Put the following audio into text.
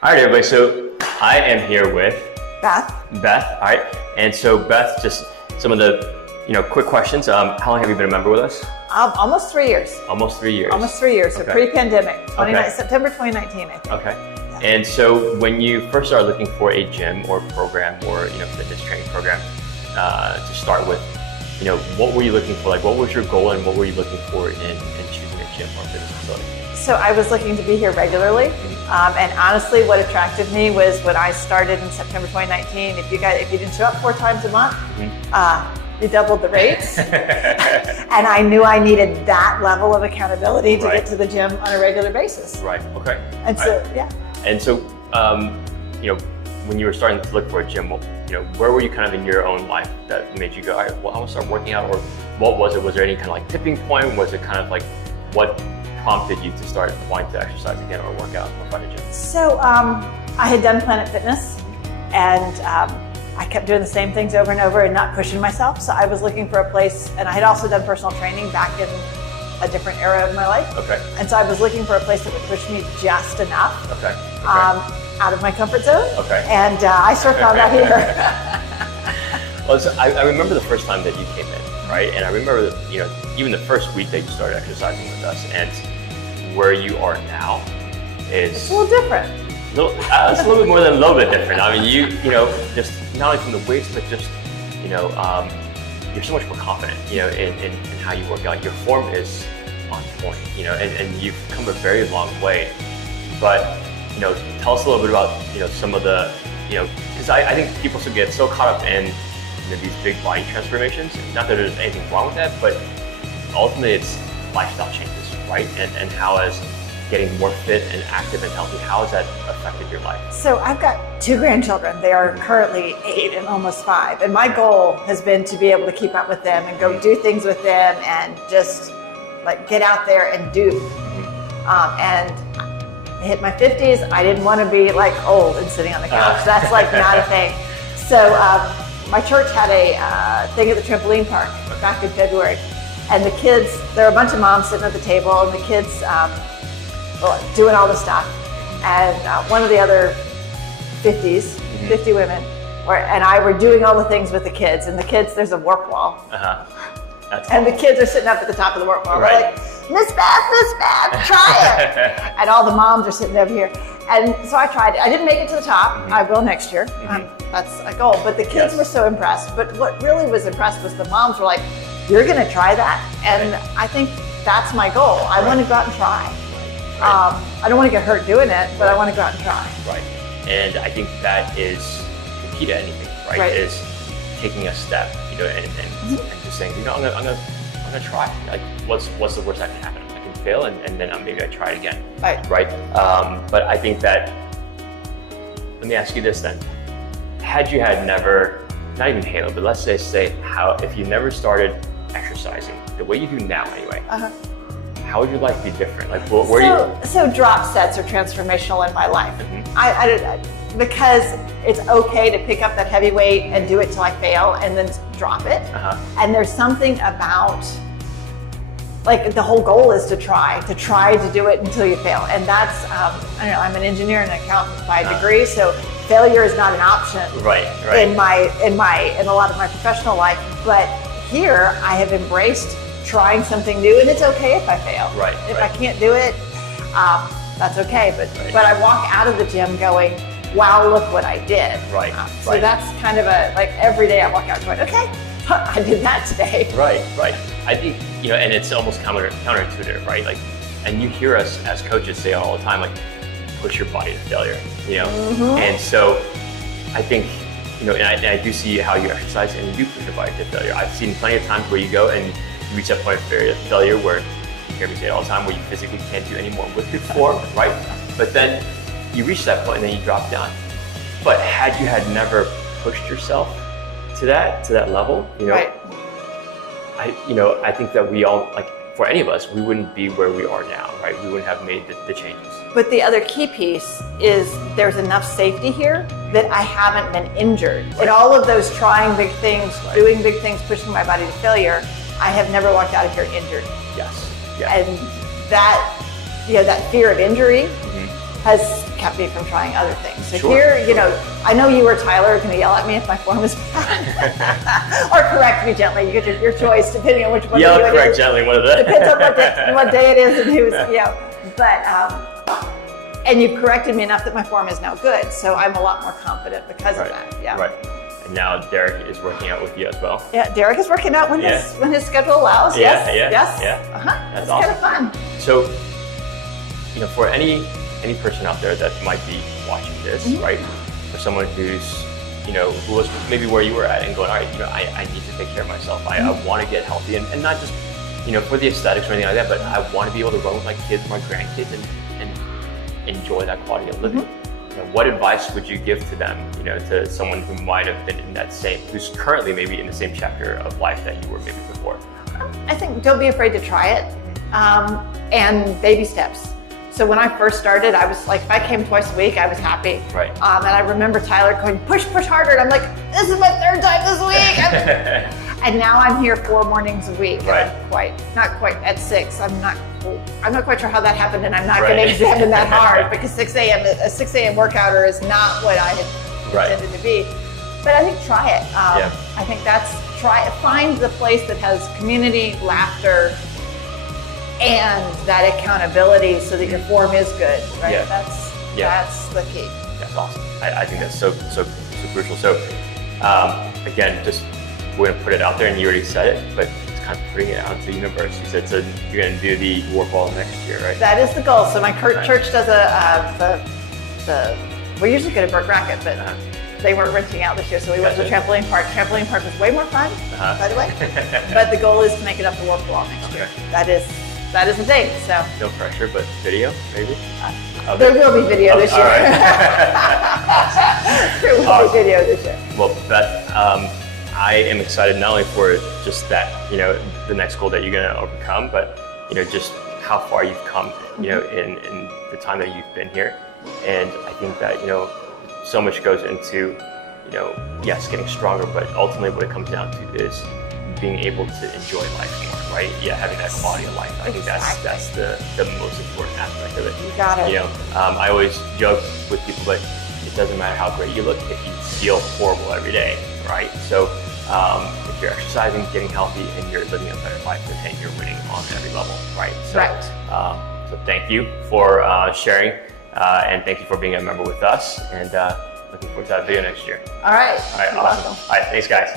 All right, everybody. So I am here with Beth. Beth. All right, and so Beth, just some of the quick questions. How long have you been a member with us? Almost 3 years. Almost 3 years. Almost 3 years. So Okay. pre-pandemic, Okay. September 2019, I think. Okay. Yeah. And so when you first started looking for a gym or program or fitness training program to start with, what were you looking for? Like, what was your goal and what were you looking for in choosing a gym or fitness facility? So I was looking to be here regularly, and honestly, what attracted me was when I started in September 2019. If you didn't show up 4 times a month, you doubled the rates, and I knew I needed that level of accountability to Right. get to the gym on a regular basis. Right. Okay. And so, yeah. And so, when you were starting to look for a gym, where were you kind of in your own life that made you go, all right, well, I want to start working out? Or what was it? Was there any kind of like tipping point? Was it kind of like what prompted you to start wanting to exercise again or work out or find a gym? So I had done Planet Fitness, and I kept doing the same things over and over and not pushing myself. So I was looking for a place, and I had also done personal training back in a different era of my life. Okay. And so I was looking for a place that would push me just enough Okay. out of my comfort zone. Okay. And I sort of found that here. Well, so I remember the first time that you came in, right? And I remember, even the first week that you started exercising with us, and where you are now is It's a little different. it's a little bit more than a little bit different. I mean, you just not only from the weights, but just, you're so much more confident, in how you work out. Your form is on point, and you've come a very long way. But, tell us a little bit about, some of the, because I think people should get so caught up in these big body transformations. Not that there's anything wrong with that, but ultimately it's lifestyle changes, right? And how has getting more fit and active and healthy, how has that affected your life? So I've got 2 grandchildren. They are currently 8 and almost 5. And my goal has been to be able to keep up with them and go do things with them and just like get out there and do. And I hit my 50s. I didn't want to be like old and sitting on the couch. That's like not a thing. So my church had a thing at the trampoline park back in February. And the kids, there were a bunch of moms sitting at the table, and the kids doing all the stuff. And one of the other 50 women, and I were doing all the things with the kids. And the kids, there's a warp wall. And the kids are sitting up at the top of the warp wall. Right. They're like, Miss Beth, try it. And all the moms are sitting over here. And so I tried it. I didn't make it to the top. I will next year. That's a goal. But the kids were so impressed. But what really was impressed was the moms were like, you're going to try that? And I think that's my goal. I want to go out and try. I don't want to get hurt doing it, but I want to go out and try. Right. And I think that is the key to anything, right? Is taking a step, and just saying, I'm gonna try. Like, what's the worst that can happen? I can fail, and then maybe I try it again. Right. But I think that, let me ask you this then. Had you had never, not even Halo, but let's say if you never started exercising the way you do now anyway, how would your life be different? Like, So drop sets are transformational in my life. Because it's okay to pick up that heavy weight and do it till I fail and then drop it. And there's something about, like, the whole goal is to try to do it until you fail. And that's, I don't know, I'm an engineer and an accountant by degree, so failure is not an option in a lot of my professional life. But here I have embraced trying something new, and it's okay if I fail. If I can't do it, that's okay. But I walk out of the gym going, wow, look what I did. So that's kind of like every day I walk out going, okay, I did that today. Right. I think, and it's almost counterintuitive, right? Like, and you hear us as coaches say all the time, like, push your body to failure, And so I think, and I do see how you exercise and you do push your body to failure. I've seen plenty of times where you go and you reach that point of failure where, you hear me say it all the time, where you physically can't do any more with your form, right? But then you reach that point and then you drop down. But had you never pushed yourself to that level, I think that we all, like, for any of us, we wouldn't be where we are now, right? We wouldn't have made the changes. But the other key piece is there's enough safety here that I haven't been injured. In all of those trying big things, doing big things, pushing my body to failure, I have never walked out of here injured. Yes. And that, that fear of injury has kept me from trying other things. So Sure, here, you know, I know you or Tyler are going to yell at me if my form is bad, or correct me gently. You get your choice depending on which one. Yell correct gently, one of the. Depends on what day it is and who's, you know. But and you've corrected me enough that my form is now good, so I'm a lot more confident because of that. Yeah. Right. And now Derek is working out with you as well. Yeah, Derek is working out when his schedule allows. Yes. Yes. That's awesome. Kind of fun. So, you know, for any person out there that might be watching this, right? For someone who's, you know, who was maybe where you were at and going, all right, you know, I need to take care of myself. I want to get healthy, and not just, you know, for the aesthetics or anything like that, but I want to be able to run with my kids, my grandkids, and enjoy that quality of living. You know, what advice would you give to them, you know, to someone who might have been in that same, who's currently maybe in the same chapter of life that you were maybe before? I think don't be afraid to try it, and baby steps. So when I first started, I was like, if I came twice a week, I was happy. Right. And I remember Tyler going, push harder. And I'm like, this is my third time this week. And now I'm here 4 mornings a week. Right. And not quite at 6. I'm not quite sure how that happened, and I'm not going to examine that hard because a 6 a.m. workouter is not what I had intended to be. But I think try it. I think find the place that has community, laughter, and that accountability so that your form is good, right? Yeah. That's the key. That's awesome. I think that's so crucial. So again, just we're gonna put it out there, and you already said it, but it's kind of putting it out into the universe. You said so you're gonna do the Warp Wall next year, right? That is the goal. So my church does we're usually good at Burke Racket, but they weren't renting out this year, so we went to the trampoline park. Trampoline park was way more fun, by the way. But the goal is to make it up the Warp Wall next year. That is the date. So no pressure, but video maybe. There will be video this year. All right. There will be video this year. Well, Beth, I am excited not only for just that, you know, the next goal that you're going to overcome, but you know, just how far you've come, you know, in the time that you've been here. And I think that, you know, so much goes into, you know, yes, getting stronger, but ultimately what it comes down to is being able to enjoy life more, right? Yeah, having that quality of life. I think that's the most important aspect of it. You got it. You know, I always joke with people, but it doesn't matter how great you look if you feel horrible every day, right? So if you're exercising, getting healthy, and you're living a better life, then you're winning on every level, right? So, so thank you for sharing, and thank you for being a member with us, and looking forward to that video next year. All right. Awesome. All right, thanks guys.